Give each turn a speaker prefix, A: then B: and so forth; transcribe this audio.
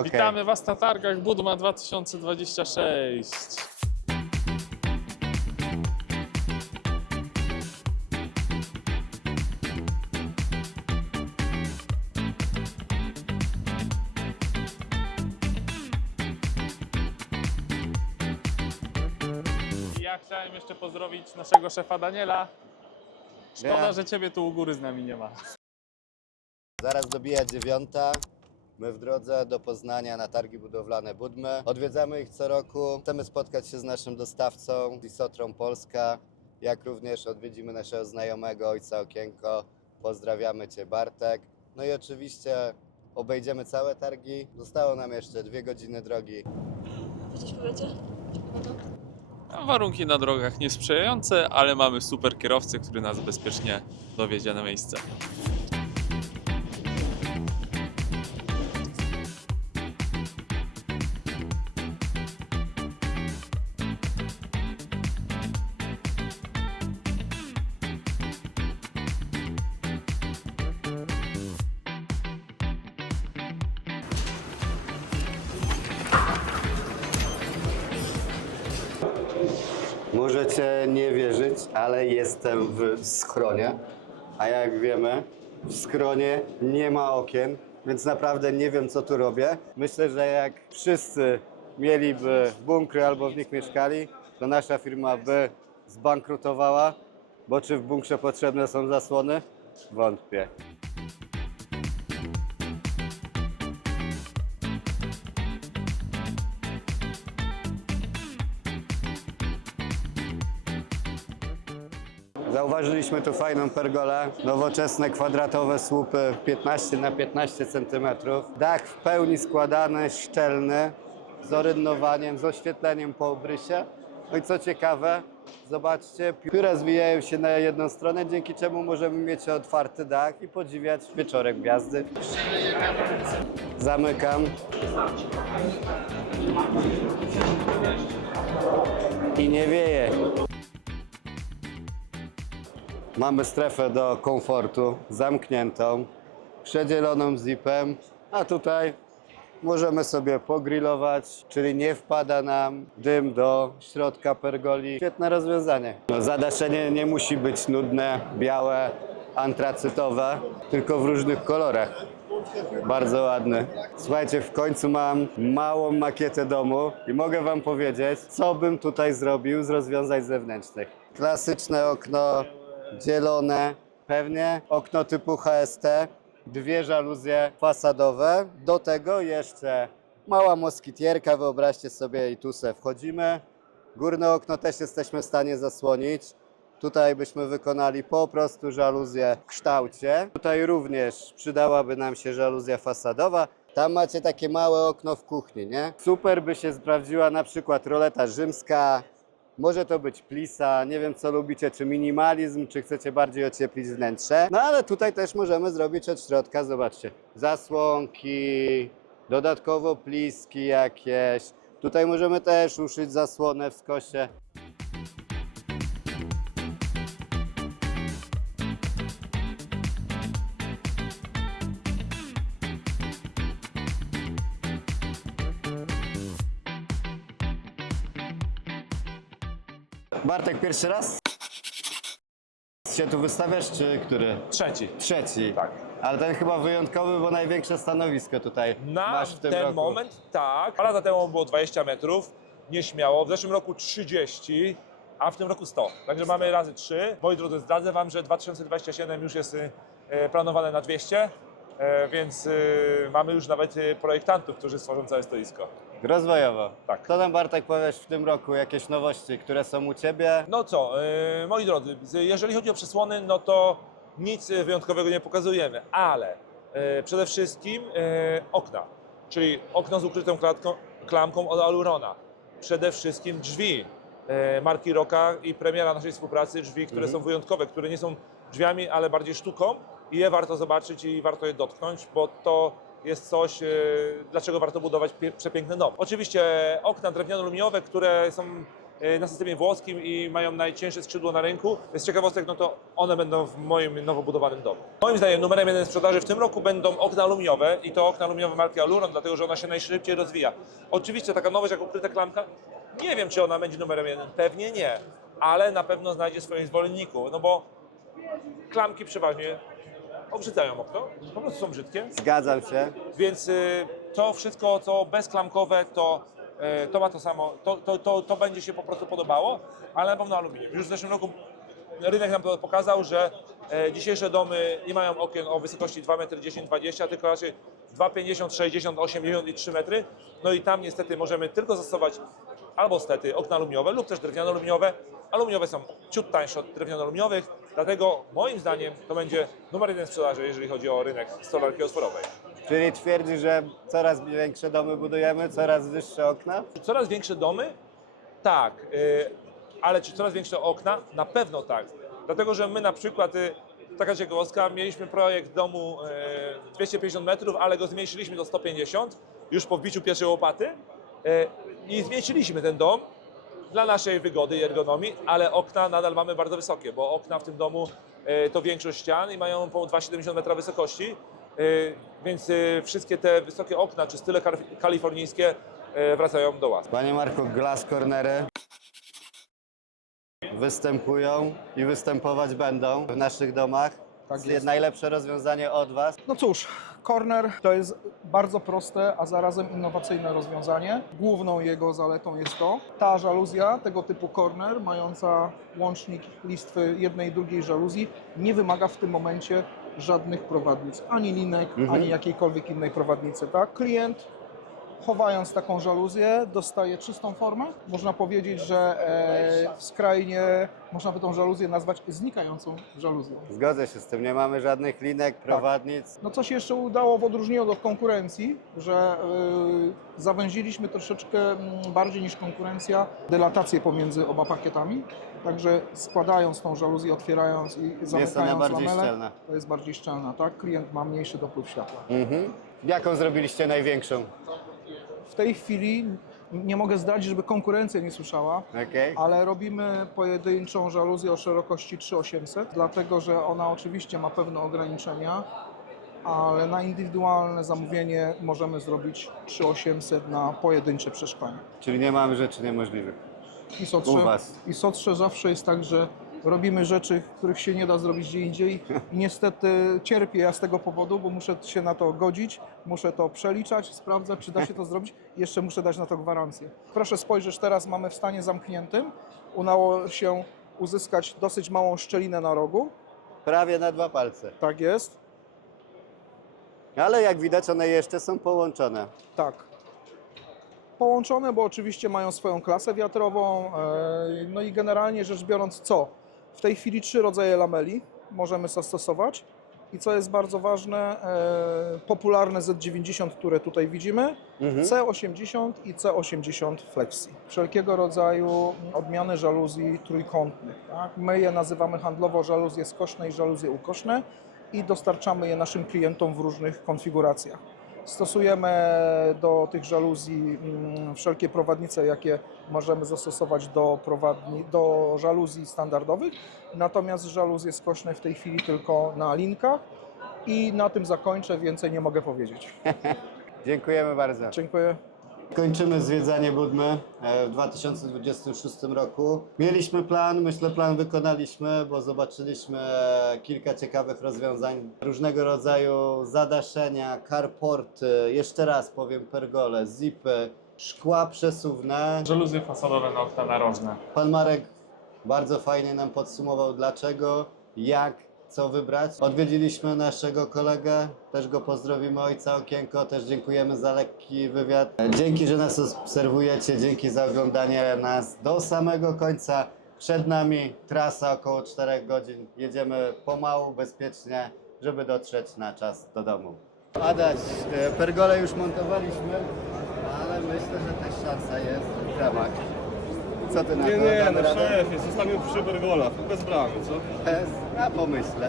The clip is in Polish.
A: Okej.
B: Witamy Was na targach Budma 2026. I Ja chciałem jeszcze pozdrowić naszego szefa Daniela. Szkoda,
A: Ja.
B: że Ciebie tu u góry z nami nie ma.
A: Zaraz dobija dziewiąta. My w drodze do Poznania na targi budowlane Budmy. Odwiedzamy ich co roku. Chcemy spotkać się z naszym dostawcą, Disotrą Polska. Jak również odwiedzimy naszego znajomego ojca Okienko. Pozdrawiamy Cię Bartek. No i oczywiście obejdziemy całe targi. Zostało nam jeszcze dwie godziny drogi.
C: Coś powiecie?
B: Warunki na drogach niesprzyjające, ale mamy super kierowcę, który nas bezpiecznie dowiedzie na miejsce.
A: Możecie nie wierzyć, ale jestem w schronie. A jak wiemy, w schronie nie ma okien, więc naprawdę nie wiem, co tu robię. Myślę, że jak wszyscy mieliby bunkry albo w nich mieszkali, to nasza firma by zbankrutowała, bo czy w bunkrze potrzebne są zasłony? Wątpię. Zauważyliśmy tu fajną pergolę, nowoczesne kwadratowe słupy 15 na 15 cm. Dach w pełni składany, szczelny, z orynnowaniem, z oświetleniem po obrysie. No i co ciekawe, zobaczcie, pióra zwijają się na jedną stronę, dzięki czemu możemy mieć otwarty dach i podziwiać wieczorek gwiazdy. Zamykam. I nie wieje. Mamy strefę do komfortu, zamkniętą, przedzieloną zipem, a tutaj możemy sobie pogrillować, czyli nie wpada nam dym do środka pergoli. Świetne rozwiązanie. No, zadaszenie nie musi być nudne, białe, antracytowe, tylko w różnych kolorach. Bardzo ładny. Słuchajcie, w końcu mam małą makietę domu i mogę Wam powiedzieć, co bym tutaj zrobił z rozwiązań zewnętrznych. Klasyczne okno dzielone, pewnie okno typu HST, dwie żaluzje fasadowe, do tego jeszcze mała moskitierka, wyobraźcie sobie i tu se wchodzimy. Górne okno też jesteśmy w stanie zasłonić. Tutaj byśmy wykonali po prostu żaluzję w kształcie. Tutaj również przydałaby nam się żaluzja fasadowa. Tam macie takie małe okno w kuchni, nie? Super by się sprawdziła na przykład roleta rzymska, może to być plisa, nie wiem co lubicie, czy minimalizm, czy chcecie bardziej ocieplić wnętrze. No ale tutaj też możemy zrobić od środka, zobaczcie, zasłonki, dodatkowo pliski jakieś. Tutaj możemy też uszyć zasłonę w skosie. Bartek, pierwszy raz? Się tu wystawiasz, czy który?
D: Trzeci.
A: Trzeci.
D: Tak.
A: Ale ten chyba wyjątkowy, bo największe stanowisko tutaj
D: Na
A: masz w tym
D: ten
A: roku.
D: moment tak. Dwa lata temu było 20 metrów, nieśmiało. W zeszłym roku 30, a w tym roku 100. Także mamy razy 3. Moi drodzy, zdradzę Wam, że 2027 już jest e, planowane na 200, e, więc e, mamy już nawet projektantów, którzy stworzą całe stoisko.
A: Rozwojowo.
D: Tak.
A: Co nam Bartek powiesz w tym roku? Jakieś nowości, które są u Ciebie?
D: No co, e, moi drodzy, jeżeli chodzi o przesłony, no to nic wyjątkowego nie pokazujemy, ale e, przede wszystkim e, okna, czyli okno z ukrytą klatką, klamką od Alurona. Przede wszystkim drzwi e, marki Roka i premiera naszej współpracy, drzwi, które
A: Mhm.
D: są wyjątkowe, które nie są drzwiami, ale bardziej sztuką i je warto zobaczyć i warto je dotknąć, bo to jest coś, e, dlaczego warto budować przepiękny dom. Oczywiście okna drewniano-aluminiowe, które są e, na systemie włoskim i mają najcięższe skrzydło na rynku. Z ciekawostek, no to one będą w moim nowo budowanym domu. Moim zdaniem numerem jeden sprzedaży w tym roku będą okna aluminiowe i to okna aluminiowe marki Aluron, dlatego że ona się najszybciej rozwija. Oczywiście taka nowość jak ukryta klamka, nie wiem czy ona będzie numerem jeden, pewnie nie, ale na pewno znajdzie swoich zwolenników, no bo klamki przeważnie obrzydzają okno, po prostu są brzydkie.
A: Zgadzam się.
D: Więc y, to wszystko, co bezklamkowe, to, y, to ma to samo, to, to, to, to będzie się po prostu podobało, ale na pewno aluminium. Już w zeszłym roku rynek nam pokazał, że e, dzisiejsze domy nie mają okien o wysokości 2 m 10, 20, tylko raczej 2,50, 60, 80 i 3 metry. No i tam niestety możemy tylko zastosować albo stety okna aluminiowe lub też drewniane aluminiowe. Aluminiowe są ciut tańsze od drewniano-aluminiowych, dlatego moim zdaniem to będzie numer jeden sprzedaży, jeżeli chodzi o rynek stolarki otworowej.
A: Czyli twierdzi, że coraz większe domy budujemy, coraz wyższe okna?
D: Czy coraz większe domy? Tak, y, ale czy coraz większe okna? Na pewno tak. Dlatego, że my na przykład, y, taka ciekawostka, mieliśmy projekt domu y, 250 metrów, ale go zmniejszyliśmy do 150 już po wbiciu pierwszej łopaty y, i zmniejszyliśmy ten dom dla naszej wygody i ergonomii, ale okna nadal mamy bardzo wysokie, bo okna w tym domu y, to większość ścian i mają po 2,70 metra wysokości, y, więc y, wszystkie te wysokie okna czy style kalifornijskie wracają do łask.
A: Panie Marku, glass cornery występują i występować będą w naszych domach.
C: Tak
A: jest.
C: jest.
A: najlepsze rozwiązanie od Was.
C: No cóż, Corner to jest bardzo proste, a zarazem innowacyjne rozwiązanie. Główną jego zaletą jest to, ta żaluzja tego typu Corner, mająca łącznik listwy jednej i drugiej żaluzji, nie wymaga w tym momencie żadnych prowadnic, ani linek,
A: Mhm.
C: ani jakiejkolwiek innej prowadnicy. Tak? Klient chowając taką żaluzję, dostaje czystą formę. Można powiedzieć, że e, w skrajnie można by tą żaluzję nazwać znikającą żaluzją.
A: Zgodzę się z tym, nie mamy żadnych linek, prowadnic.
C: No co się jeszcze udało w odróżnieniu od konkurencji, że y, zawęziliśmy troszeczkę mm, bardziej niż konkurencja dylatację pomiędzy oba pakietami. Także składając tą żaluzję, otwierając i
A: Jest
C: zamykając
A: bardziej
C: lamele,
A: szczelna.
C: to jest bardziej szczelna, tak? Klient ma mniejszy dopływ światła.
A: Mhm. Jaką zrobiliście największą?
C: W tej chwili nie mogę zdradzić, żeby konkurencja nie słyszała,
A: Okej.
C: ale robimy pojedynczą żaluzję o szerokości 3800, dlatego że ona oczywiście ma pewne ograniczenia, ale na indywidualne zamówienie możemy zrobić 3800 na pojedyncze przeszklenie.
A: Czyli nie mamy rzeczy niemożliwych.
C: I
A: U
C: sotrze,
A: was.
C: I sotrze zawsze jest tak, że robimy rzeczy, których się nie da zrobić gdzie indziej i niestety cierpię ja z tego powodu, bo muszę się na to godzić, muszę to przeliczać, sprawdzać, czy da się to zrobić i jeszcze muszę dać na to gwarancję. Proszę spojrzeć, teraz mamy w stanie zamkniętym, udało się uzyskać dosyć małą szczelinę na rogu,
A: Prawie na dwa palce.
C: tak jest,
A: Ale jak widać, one jeszcze są połączone.
C: tak. Połączone, bo oczywiście mają swoją klasę wiatrową, e, no i generalnie rzecz biorąc co? W tej chwili trzy rodzaje lameli możemy zastosować i co jest bardzo ważne, e, popularne Z90, które tutaj widzimy,
A: Mhm.
C: C80 i C80 Flexi. Wszelkiego rodzaju odmiany żaluzji trójkątnych. Tak? My je nazywamy handlowo żaluzje skośne i żaluzje ukośne i dostarczamy je naszym klientom w różnych konfiguracjach. Stosujemy do tych żaluzji mm, wszelkie prowadnice, jakie możemy zastosować do, prowadni, do żaluzji standardowych, natomiast żaluzje skośne w tej chwili tylko na linkach i na tym zakończę, więcej nie mogę powiedzieć.
A: Dziękujemy bardzo.
C: Dziękuję.
A: Kończymy zwiedzanie Budmy e, w 2026 roku. Mieliśmy plan, myślę plan wykonaliśmy, bo zobaczyliśmy e, kilka ciekawych rozwiązań, różnego rodzaju zadaszenia, carporty, jeszcze raz powiem pergole, zipy, szkła przesuwne.
B: Żaluzje fasadowe na okna narożne.
A: Pan Marek bardzo fajnie nam podsumował dlaczego, jak, co wybrać. Odwiedziliśmy naszego kolegę, też go pozdrowimy, ojca Okienko, też dziękujemy za lekki wywiad. Dzięki, że nas obserwujecie, dzięki za oglądanie nas do samego końca. Przed nami trasa około 4 godzin. Jedziemy pomału, bezpiecznie, żeby dotrzeć na czas do domu. Adać, e, pergolę już montowaliśmy, ale myślę, że też szansa jest w ramach. Co ty na
E: Nie,
A: to?
E: nie,
A: Damy
E: no
A: radę?
E: szefie, zostawił przy Bergola, bez bramy, co?
A: A pomyślę.